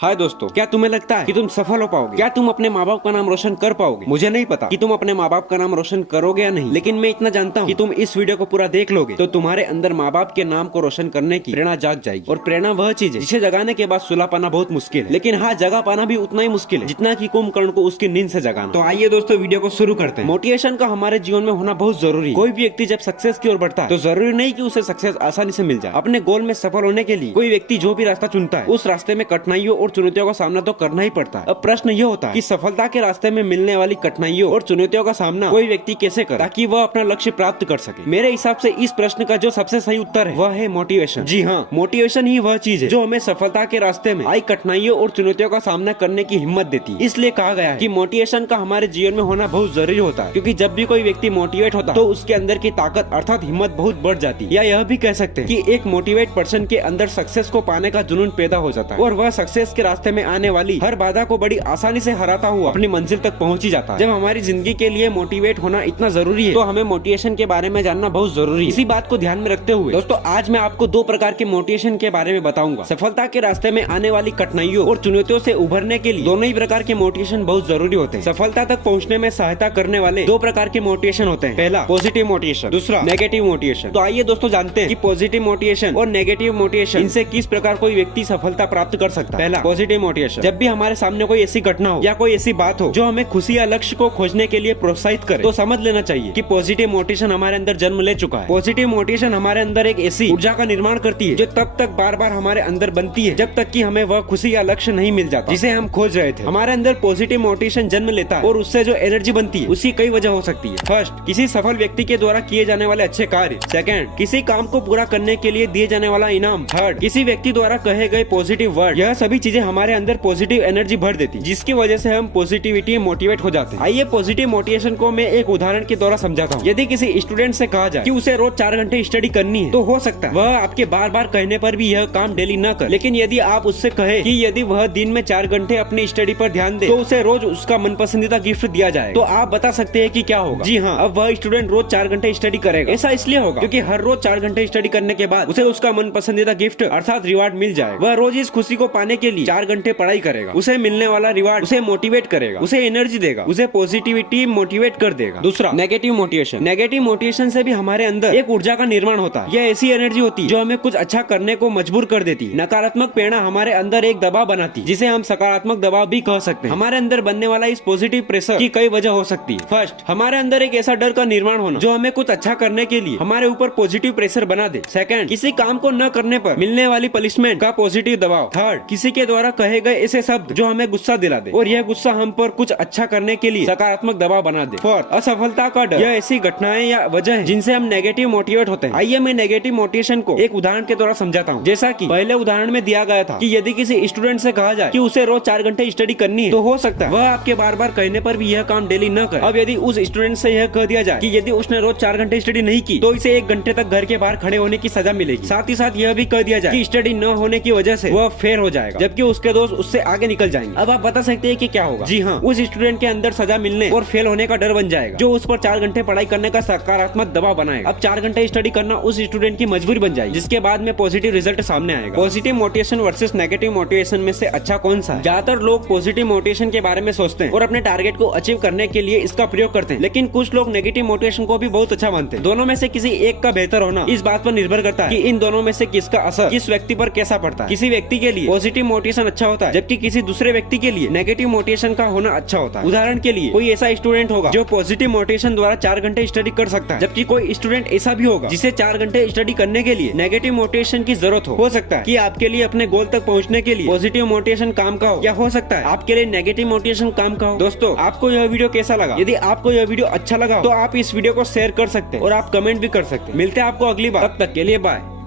हाय दोस्तों, क्या तुम्हें लगता है कि तुम सफल हो पाओगे? क्या तुम अपने माँ बाप का नाम रोशन कर पाओगे? मुझे नहीं पता कि तुम अपने माँ बाप का नाम रोशन करोगे या नहीं, लेकिन मैं इतना जानता हूँ कि तुम इस वीडियो को पूरा देख लोगे तो तुम्हारे अंदर माँ बाप के नाम को रोशन करने की प्रेरणा जाग जाएगी। और प्रेरणा वह चीज है जिसे जगाने के बाद सुला पाना बहुत मुश्किल है, लेकिन हाँ, जगा पाना भी उतना ही मुश्किल है जितना की कुंभकर्ण को उसकी नींद से जगाना। तो आइए दोस्तों, वीडियो को शुरू करते हैं। मोटिवेशन का हमारे जीवन में होना बहुत जरूरी है। कोई भी व्यक्ति जब सक्सेस की ओर बढ़ता है तो जरूरी नहीं कि उसे सक्सेस आसानी से मिल जाए। अपने गोल में सफल होने के लिए कोई व्यक्ति जो भी रास्ता चुनता है उस रास्ते में कठिनाइयों और चुनौतियों का सामना तो करना ही पड़ता है। अब प्रश्न ये होता है कि सफलता के रास्ते में मिलने वाली कठिनाइयों और चुनौतियों का सामना कोई व्यक्ति कैसे करे ताकि वह अपना लक्ष्य प्राप्त कर सके। मेरे हिसाब से इस प्रश्न का जो सबसे सही उत्तर है वह है मोटिवेशन। जी हाँ, मोटिवेशन ही वह चीज है जो हमें सफलता के रास्ते में आई कठिनाइयों और चुनौतियों का सामना करने की हिम्मत देती है। इसलिए कहा गया है कि मोटिवेशन का हमारे जीवन में होना बहुत जरूरी होता है, क्योंकि जब भी कोई व्यक्ति मोटिवेट होता है तो उसके अंदर की ताकत अर्थात हिम्मत बहुत बढ़ जाती है। या यह भी कह सकते हैं कि एक मोटिवेट पर्सन के अंदर सक्सेस को पाने का जुनून पैदा हो जाता है और वह सक्सेस के रास्ते में आने वाली हर बाधा को बड़ी आसानी से हराता हुआ अपनी मंजिल तक पहुंच ही जाता है। जब हमारी जिंदगी के लिए मोटिवेट होना इतना जरूरी है तो हमें मोटिवेशन के बारे में जानना बहुत जरूरी है। इसी बात को ध्यान में रखते हुए दोस्तों, आज मैं आपको दो प्रकार के मोटिवेशन के बारे में बताऊंगा। सफलता के रास्ते में आने वाली कठिनाइयों और चुनौतियों से उभरने के लिए दोनों ही प्रकार के मोटिवेशन बहुत जरूरी होते हैं। सफलता तक पहुँचने में सहायता करने वाले दो प्रकार के मोटिवेशन होते हैं। पहला पॉजिटिव मोटिवेशन, दूसरा नेगेटिव मोटिवेशन। तो आइए दोस्तों, जानते हैं कि पॉजिटिव मोटिवेशन और नेगेटिव मोटिवेशन इनसे किस प्रकार कोई व्यक्ति सफलता प्राप्त कर सकता है। पहला पॉजिटिव मोटिवेशन। जब भी हमारे सामने कोई ऐसी घटना हो या कोई ऐसी बात हो जो हमें खुशी या लक्ष्य को खोजने के लिए प्रोत्साहित करे तो समझ लेना चाहिए कि पॉजिटिव मोटिवेशन हमारे अंदर जन्म ले चुका है। पॉजिटिव मोटिवेशन हमारे अंदर एक ऐसी ऊर्जा का निर्माण करती है जो तब तक बार बार हमारे अंदर बनती है जब तक कि हमें वह खुशी या लक्ष्य नहीं मिल जाता जिसे हम खोज रहे थे। हमारे अंदर पॉजिटिव मोटिवेशन जन्म लेता है और उससे जो एनर्जी बनती है उसकी कई वजह हो सकती है। फर्स्ट, किसी सफल व्यक्ति के द्वारा किए जाने वाले अच्छे कार्य। सेकंड, किसी काम को पूरा करने के लिए दिए जाने वाला इनाम। थर्ड, किसी व्यक्ति द्वारा कहे गए पॉजिटिव वर्ड। यह सभी चीजें हमारे अंदर पॉजिटिव एनर्जी भर देती है जिसकी वजह से हम पॉजिटिविटी मोटिवेट हो जाते हैं। आइए पॉजिटिव मोटिवेशन को मैं एक उदाहरण के द्वारा समझाता हूँ। यदि किसी स्टूडेंट से कहा जाए कि उसे रोज 4 घंटे स्टडी करनी है तो हो सकता है वह आपके बार बार कहने पर भी यह काम डेली न करे। लेकिन यदि आप उससे कहे कि यदि वह दिन में 4 घंटे अपनी स्टडी पर ध्यान दे तो उसे रोज उसका मनपसंदीदा गिफ्ट दिया जाए, तो आप बता सकते हैं कि क्या होगा? जी हाँ, अब वह स्टूडेंट रोज 4 घंटे स्टडी करेगा। ऐसा इसलिए होगा क्योंकि हर रोज 4 घंटे स्टडी करने के बाद उसे उसका मनपसंदीदा गिफ्ट अर्थात रिवार्ड मिल जाएगा। वह रोज इस खुशी को पाने के लिए 4 घंटे पढ़ाई करेगा। उसे मिलने वाला रिवार्ड उसे मोटिवेट करेगा, उसे एनर्जी देगा, उसे पॉजिटिविटी मोटिवेट कर देगा। दूसरा, नेगेटिव मोटिवेशन। नेगेटिव मोटिवेशन से भी हमारे अंदर एक ऊर्जा का निर्माण होता है। यह ऐसी एनर्जी होती है जो हमें कुछ अच्छा करने को मजबूर कर देती है। नकारात्मक प्रेरणा हमारे अंदर एक दबाव बनाती है जिसे हम सकारात्मक दबाव भी कह सकते हैं। हमारे अंदर बनने वाला इस पॉजिटिव प्रेशर की कई वजह हो सकती है। फर्स्ट, हमारे अंदर एक ऐसा डर का निर्माण होना जो हमें कुछ अच्छा करने के लिए हमारे ऊपर पॉजिटिव प्रेशर बना दे। सेकंड, किसी काम को न करने पर मिलने वाली पनिशमेंट का पॉजिटिव दबाव। थर्ड, किसी के द्वारा कहे गए ऐसे शब्द जो हमें गुस्सा दिला दे और यह गुस्सा हम पर कुछ अच्छा करने के लिए सकारात्मक दबाव बना दे। फोर्थ, असफलता का डर। यह ऐसी घटनाएं या वजह है जिनसे हम नेगेटिव मोटिवेट होते हैं। आइए मैं नेगेटिव मोटिवेशन को एक उदाहरण के द्वारा समझाता हूँ। जैसा कि पहले उदाहरण में दिया गया था कि यदि किसी स्टूडेंट से कहा जाए कि उसे रोज 4 घंटे स्टडी करनी है तो हो सकता है वह आपके बार बार कहने पर भी यह काम डेली न करे। अब यदि उस स्टूडेंट से यह कह दिया जाए कि यदि उसने रोज 4 घंटे स्टडी नहीं की तो इसे 1 घंटे तक घर के बाहर खड़े होने की सजा मिलेगी। साथ ही साथ यह भी कह दिया जाए कि स्टडी न होने की वजह से वह फेल हो जाएगा जबकि उसके दोस्त उससे आगे निकल जाएंगे। अब आप बता सकते हैं कि क्या होगा? जी हाँ, उस स्टूडेंट के अंदर सजा मिलने और फेल होने का डर बन जाएगा जो उस पर 4 घंटे पढ़ाई करने का सकारात्मक दबाव बनाएगा। अब 4 घंटे स्टडी करना उस स्टूडेंट की मजबूरी बन जाएगी जिसके बाद में पॉजिटिव रिजल्ट सामने आएगा। Positive motivation versus negative motivation में से अच्छा कौन सा है? ज्यादातर लोग पॉजिटिव मोटिवेशन के बारे में सोचते हैं और अपने टारगेट को अचीव करने के लिए इसका प्रयोग करते हैं, लेकिन कुछ लोग नेगेटिव मोटिवेशन को भी बहुत अच्छा मानते हैं। दोनों में से किसी एक का बेहतर होना इस बात पर निर्भर करता है कि इन दोनों में से किसका असर किस व्यक्ति पर कैसा पड़ता है। किसी व्यक्ति के लिए पॉजिटिव मोटिवेशन अच्छा होता है जबकि किसी दूसरे व्यक्ति के लिए नेगेटिव मोटिवेशन का होना अच्छा होता है। उदाहरण के लिए कोई ऐसा स्टूडेंट होगा जो पॉजिटिव मोटिवेशन द्वारा 4 घंटे स्टडी कर सकता है, जबकि कोई स्टूडेंट ऐसा भी होगा जिसे 4 घंटे स्टडी करने के लिए नेगेटिव मोटिवेशन की जरूरत हो सकता है कि आपके लिए अपने गोल तक पहुंचने के लिए पॉजिटिव मोटिवेशन काम का हो, या हो सकता है आपके लिए नेगेटिव मोटिवेशन काम का हो। दोस्तों, आपको यह वीडियो कैसा लगा? यदि आपको यह वीडियो अच्छा लगा तो आप इस वीडियो को शेयर कर सकते हैं और आप कमेंट भी कर सकते हैं। मिलते हैं आपको अगली बार, तब तक के लिए बाय।